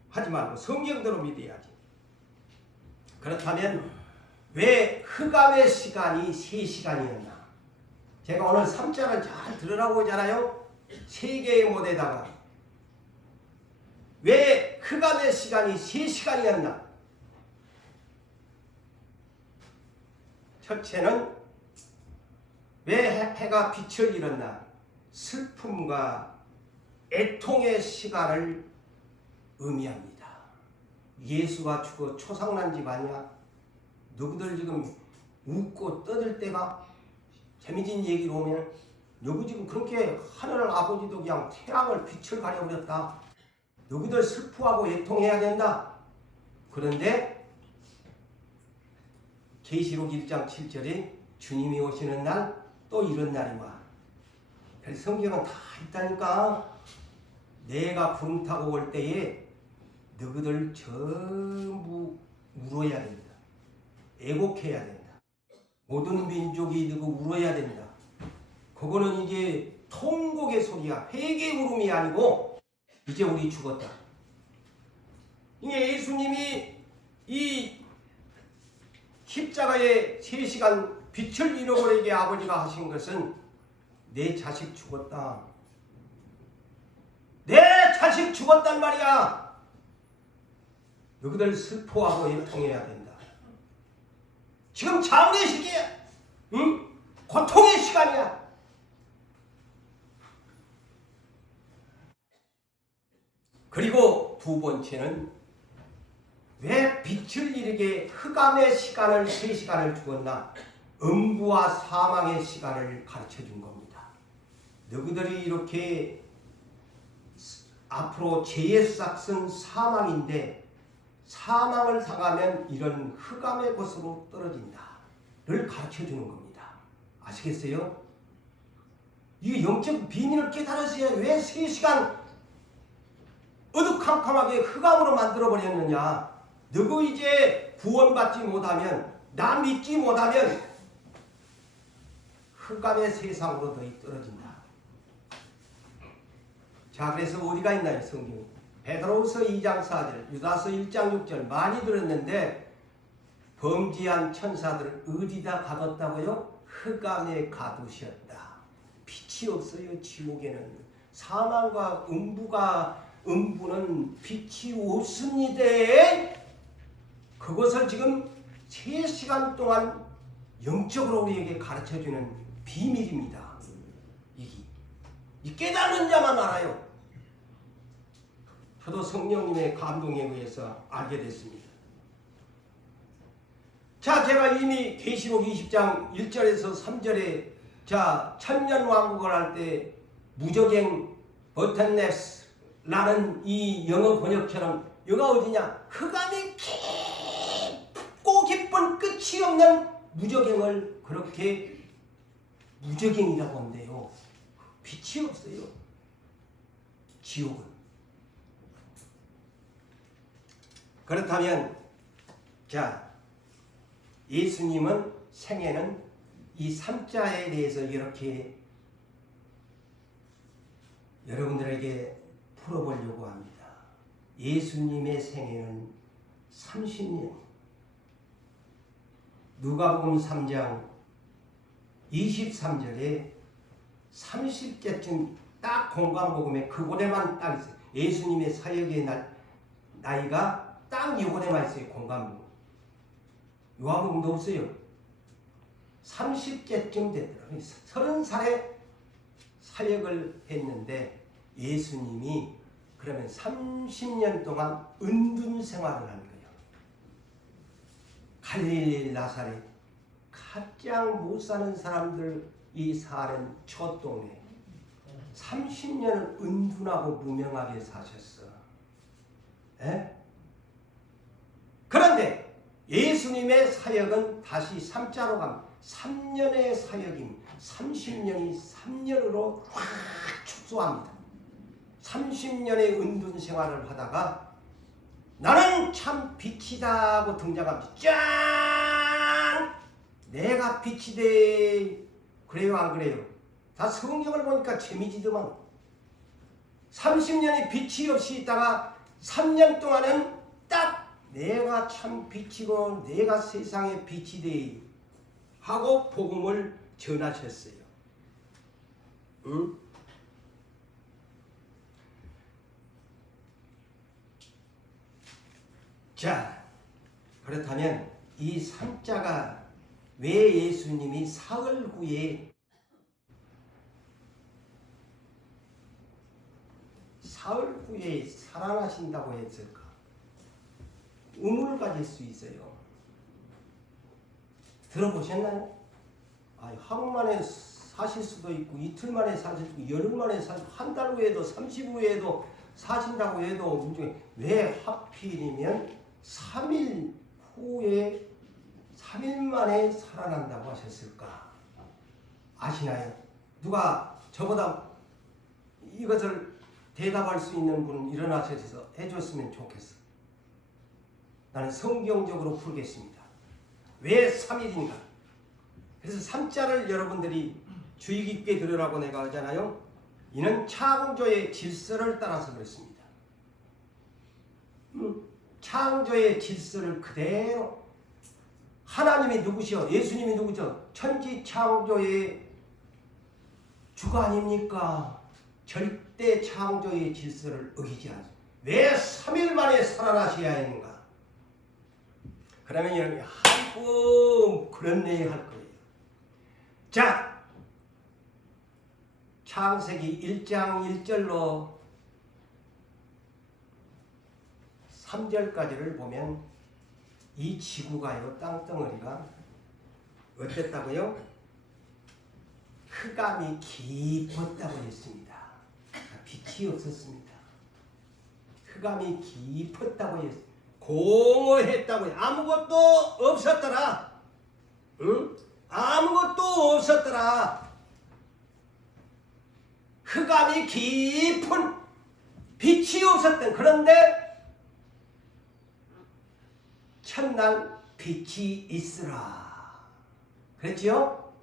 하지 말고 성경대로 믿어야지. 그렇다면 왜 흑암의 시간이 3시간이었나? 제가 오늘 3자를 잘 들으라고 하잖아요. 3개의 못에다가 왜 흑암의 시간이 3시간이었나? 첫째는 왜 해가 빛을 잃었나? 슬픔과 애통의 시간을 의미합니다. 예수가 죽어 초상난 집안이야. 너희들 지금 웃고 떠들 때가 재미진 얘기로 오면 너희 지금 그렇게 하늘 아버지도 그냥 태양을 빛을 가려버렸다. 너희들 슬퍼하고 애통해야 된다. 그런데 계시록 1장 7절에 주님이 오시는 날 또 이런 날이 와. 그래서 성경은 다 있다니까. 내가 구름 타고 올 때에 너희들 전부 울어야 된다. 애곡해야 된다. 모든 민족이 너희 울어야 된다. 그거는 이제 통곡의 소리야. 회개 울음이 아니고 이제 우리 죽었다. 이게 예수님이 이 십자가에 3시간 빛을 잃어버리게 아버지가 하신 것은 내 자식 죽었다. 내 자식 죽었단 말이야. 너희들 슬퍼하고 애통해야 된다. 지금 장례 시기야. 응? 고통의 시간이야. 그리고 두 번째는 왜 빛을 잃게 흑암의 시간을 3시간을 주었나? 음부와 사망의 시간을 가르쳐 준 겁니다. 너희들이 이렇게 앞으로 죄의 싹은 사망인데 사망을 당하면 이런 흑암의 곳으로 떨어진다를 가르쳐 주는 겁니다. 아시겠어요? 이 영적 비밀을 깨달으셔야 왜 3시간 어두컴컴하게 흑암으로 만들어버렸느냐. 너희 이제 구원받지 못하면, 나 믿지 못하면 흑암의 세상으로 너희 떨어진다. 자, 그래서 어디가 있나요, 성경이? 베드로후서 2장 4절, 유다서 1장 6절 많이 들었는데 범죄한 천사들을 어디다 가뒀다고요? 흑암에 가두셨다. 빛이 없어요. 지옥에는 사망과 음부는 빛이 없습니다. 그것을 지금 3시간 동안 영적으로 우리에게 가르쳐주는 비밀입니다. 이 깨닫는 자만 알아요. 저도 성령님의 감동에 의해서 알게 됐습니다. 자, 제가 이미 계시록 20장 1절에서 3절에 자, 천년왕국을 할 때 무적행 버튼랩스라는 이 영어 번역처럼 여기가 어디냐? 흑암이 깊고 깊은 끝이 없는 무적행을 그렇게 무적행이라고 한대요. 빛이 없어요. 지옥은. 그렇다면 자, 예수님은 생애는 이 삼자에 대해서 이렇게 여러분들에게 풀어보려고 합니다. 예수님의 생애는 30년. 누가복음 3장 23절에 30개쯤 딱 공간복음에 그곳에만 딱 있어요. 예수님의 사역의 나이가 딱 이곳에만 있어요. 공간복음. 요한복음도 없어요. 30개쯤 됐더라고요. 30살에 사역을 했는데 예수님이 그러면 30년 동안 은둔 생활을 한 거예요. 갈릴리 나사렛 가장 못 사는 사람들이 사는 첫 동네 30년을 은둔하고 무명하게 사셨어. 에? 그런데 예수님의 사역은 다시 3자로 갑니다. 3년의 사역입니다. 30년이 3년으로 확 축소합니다. 30년의 은둔 생활을 하다가 나는 참 빛이다 하고 등장합니다. 짠! 내가 빛이대. 그래요, 안 그래요? 다 성경을 보니까 재미지더만. 30년의 빛이 없이 있다가 3년 동안은 딱 내가 참 빛이고 내가 세상의 빛이대 하고 복음을 전하셨어요. 응? 자, 그렇다면 이 삼자가 왜 예수님이 사흘 후에 살아나신다고 했을까? 의문을 가질 수 있어요. 들어보셨나요? 하루 만에 사실 수도 있고 이틀 만에 사실 수도 있고 열흘 만에 사실 한 달 후에도 30 후에도 사신다고 해도 문중에 왜 하필이면 3일 후에 3일 만에 살아난다고 하셨을까? 아시나요? 누가 저보다 이것을 대답할 수 있는 분 일어나셔서 해줬으면 좋겠어. 나는 성경적으로 풀겠습니다. 왜 3일인가? 그래서 3자를 여러분들이 주의 깊게 들으라고 내가 하잖아요. 이는 창조의 질서를 따라서 그렇습니다. 창조의 질서를 그대로 하나님이 누구시오? 예수님이 누구죠? 천지 창조의 주가 아닙니까? 절대 창조의 질서를 어기지 않습니다. 왜 3일 만에 살아나셔야 하는가? 그러면 여러분이 아이고 그렇네 할 거예요. 자, 창세기 1장 1절로 3절까지를 보면 이 지구가요, 땅덩어리가 어땠다고요? 흑암이 깊었다고 했습니다. 빛이 없었습니다. 흑암이 깊었다고 했습니다. 공허했다고 해요. 아무것도 없었더라. 응? 아무것도 없었더라. 흑암이 깊은 빛이 없었던. 그런데 첫날 빛이 있으라. 그랬지요?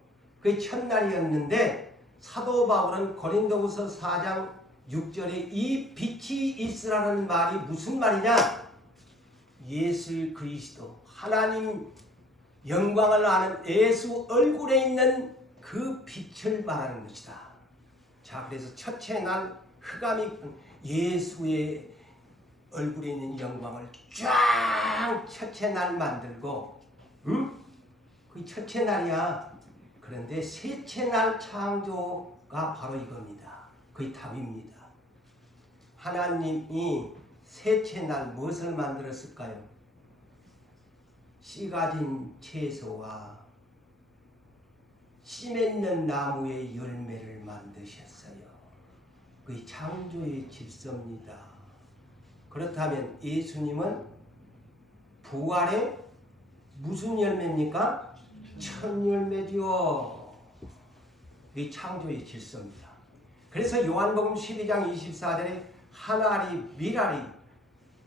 그게 첫날이었는데 사도 바울은 고린도후서 4장 6절에 이 빛이 있으라는 말이 무슨 말이냐? 예수 그리스도 하나님 영광을 아는 예수 얼굴에 있는 그 빛을 말하는 것이다. 자, 그래서 첫째 날 흑암이 예수의 얼굴에 있는 영광을 쫙 첫째 날 만들고, 응? 그 첫째 날이야. 그런데 셋째 날 창조가 바로 이겁니다. 그게 답입니다. 하나님이 셋째 날 무엇을 만들었을까요? 씨 가진 채소와 씨 맺는 나무의 열매를 만드셨어요. 그게 창조의 질서입니다. 그렇다면 예수님은 부활의 무슨 열매입니까? 첫 열매지요. 이 창조의 질서입니다. 그래서 요한복음 12장 24절에 한 알이 밀알이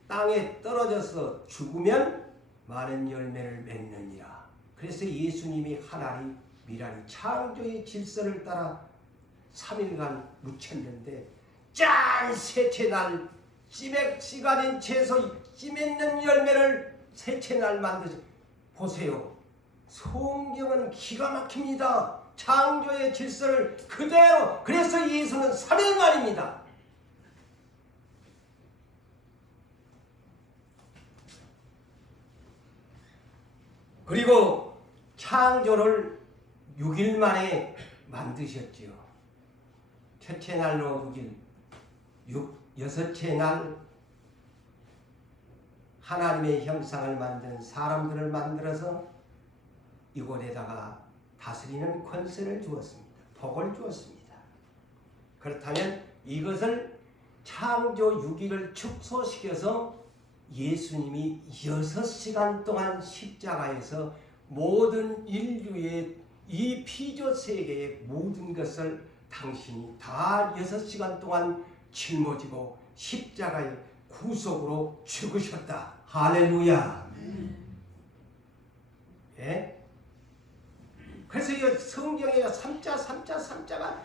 땅에 떨어져서 죽으면 많은 열매를 맺느니라. 그래서 예수님이 한 알이 밀알이 창조의 질서를 따라 3일간 묻혔는데 짠! 셋째 날 씨 가진 채소 씨 맺는 열매를 셋째 날 만드죠. 보세요. 성경은 기가 막힙니다. 창조의 질서를 그대로. 그래서 예수는 3일 만입니다. 그리고 창조를 6일 만에 만드셨지요. 첫째 날로 6일, 여섯째 날 하나님의 형상을 만든 사람들을 만들어서 이곳에다가 다스리는 권세를 주었습니다. 복을 주었습니다. 그렇다면 이것을 창조 6일을 축소시켜서 예수님이 6시간 동안 십자가에서 모든 인류의 이 피조 세계의 모든 것을 당신이 다 6시간 동안 짊어지고 십자가의 구속으로 죽으셨다. 할렐루야. 예? 그래서 이 성경에 3자가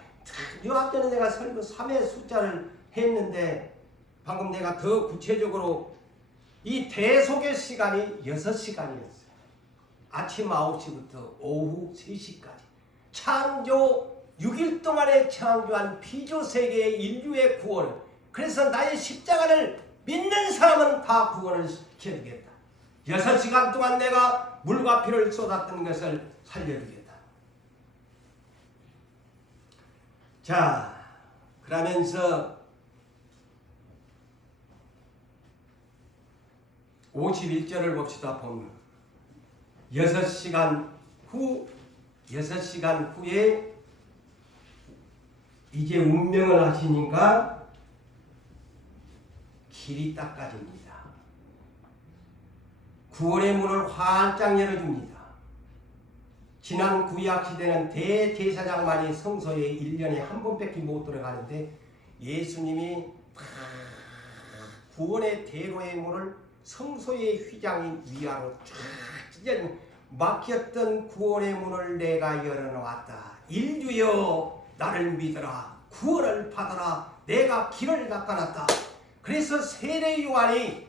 요 앞전에 내가 설교 3의 숫자를 했는데 방금 내가 더 구체적으로 이 대속의 시간이 6시간이었어요. 아침 9시부터 오후 3시까지. 창조 6일 동안에 창조한 피조세계의 인류의 구원을, 그래서 나의 십자가를 믿는 사람은 다 구원을 시켜주겠다. 6시간 동안 내가 물과 피를 쏟았던 것을 살려주겠다. 자, 그러면서 51절을 봅시다. 보면 6시간 후에 이제 운명을 하시니까 길이 닦아집니다. 구원의 문을 활짝 열어줍니다. 지난 구약시대는 대제사장만이 성소에 1년에 한 번밖에 못 들어가는데 예수님이 구원의 대로의 문을 성소의 휘장인 위아로 쫙 찢어 막혔던 구원의 문을 내가 열어놓았다. 인류여 나를 믿어라. 구원을 받아라. 내가 길을 닦아놨다. 그래서 세례 요한이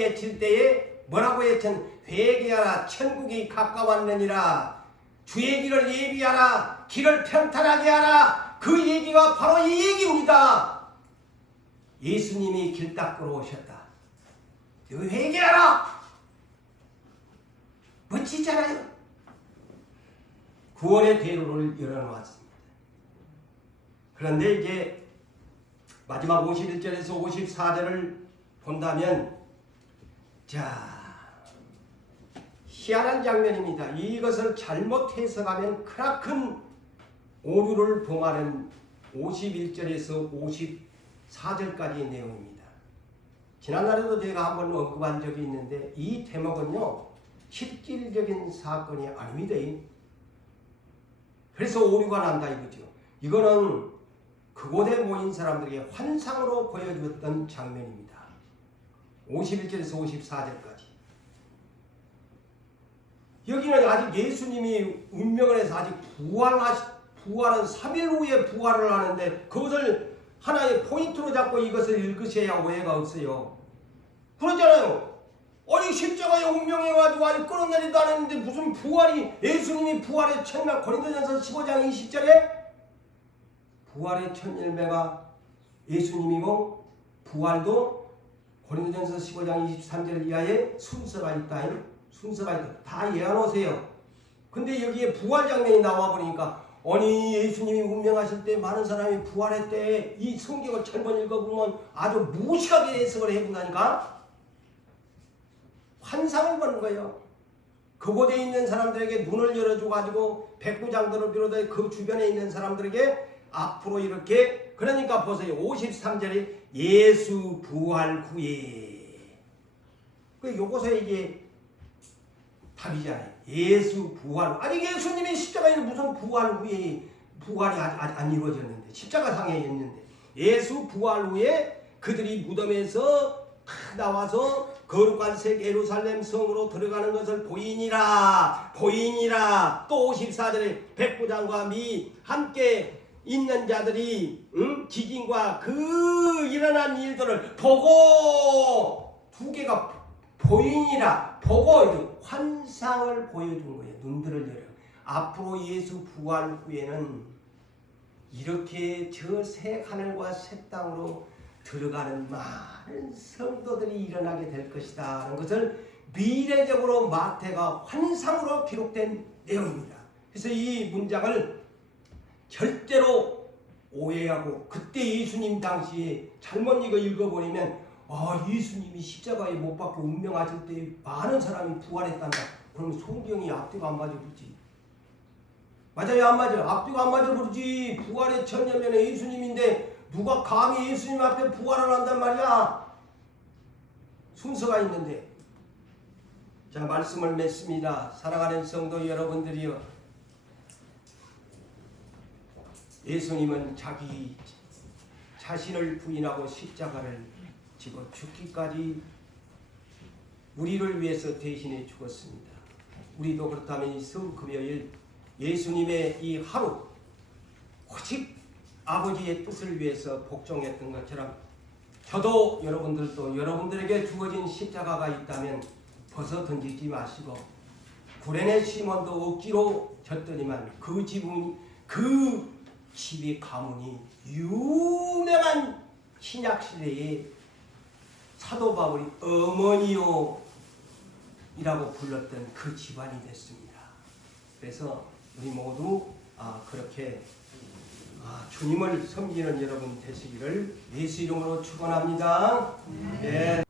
외칠 때에 뭐라고 외친? 회개하라. 천국이 가까웠느니라. 주의 길을 예비하라. 길을 평탄하게 하라. 그 얘기가 바로 이 얘기입니다. 예수님이 길 닦으러 오셨다. 회개하라. 멋지잖아요. 구원의 대로를 열어놓았습니다. 그런데 이제 마지막 51절에서 54절을 본다면 희한한 장면입니다. 이것을 잘못 해석하면 크나큰 오류를 범하는 51절에서 54절까지의 내용입니다. 지난날에도 제가 한번 언급한 적이 있는데 이 대목은요 실질적인 사건이 아닙니다. 그래서 오류가 난다 이거죠. 이거는 그곳에 모인 사람들에게 환상으로 보여주었던 장면입니다. 51절에서 54절까지. 여기는 아직 예수님이 운명을 해서 아직 부활은 3일 후에 부활을 하는데 그것을 하나의 포인트로 잡고 이것을 읽으셔야 오해가 없어요. 그러잖아요. 아니 십자가에 운명해가지고 아니 끊어내리도 않았는데 무슨 부활이 예수님이 부활의 첫날 고린도전서 15장 20절에 부활의 첫 열매가 예수님이고 부활도 고린도전서 15장 23절 이하에 순서가 있다. 다 이해하세요. 근데 여기에 부활 장면이 나와 보니까 아니 예수님이 운명하실 때 많은 사람이 부활했대. 이 성경을 잘못 읽어보면 아주 무식하게 해석을 해본다니까. 환상을 보는 거예요. 그곳에 있는 사람들에게 눈을 열어줘가지고 백부장들을 비롯해 그 주변에 있는 사람들에게 앞으로 이렇게 그러니까 보세요. 53절에 예수 부활 후에 요것에 이게 답이잖아요. 예수 부활 아니 예수님이 십자가에 무슨 부활 후에 부활이 안 이루어졌는데 십자가상에 있는데 예수 부활 후에 그들이 무덤에서 나와서 거룩한 새 예루살렘 성으로 들어가는 것을 보이니라. 또 54절에 백부장과 미 함께 있는 자들이 지진과 그 일어난 일들을 보고 두 개가 보이니라. 보고 환상을 보여준 거예요. 눈들을 열어. 앞으로 예수 부활 후에는 이렇게 저 새 하늘과 새 땅으로 들어가는 많은 성도들이 일어나게 될 것이다 하는 것을 미래적으로 마태가 환상으로 기록된 내용입니다. 그래서 이 문장을 절대로 오해하고 그때 예수님 당시에 잘못 읽어버리면 예수님이 십자가에 못 박혀 운명하실 때 많은 사람이 부활했단다. 그럼 성경이 앞뒤가 안 맞아 그러지. 맞아요 안 맞아? 앞뒤가 안 맞아 그러지. 부활의 첫 열매는 예수님인데 누가 감히 예수님 앞에 부활을 한단 말이야. 순서가 있는데. 자 말씀을 맺습니다. 사랑하는 성도 여러분들이여, 예수님은 자기 자신을 부인하고 십자가를 지고 죽기까지 우리를 위해서 대신해 죽었습니다. 우리도 그렇다면 이 금요일 예수님의 이 하루 오직 아버지의 뜻을 위해서 복종했던 것처럼 저도 여러분들도 여러분들에게 주어진 십자가가 있다면 벗어 던지지 마시고 구레네 시몬도 억지로 졌더니만 그 집의 가문이 유명한 신약시대의 사도 바울이 어머니요 이라고 불렀던 그 집안이 됐습니다. 그래서 우리 모두 그렇게 주님을 섬기는 여러분 되시기를 예수 이름으로 축원합니다. 네.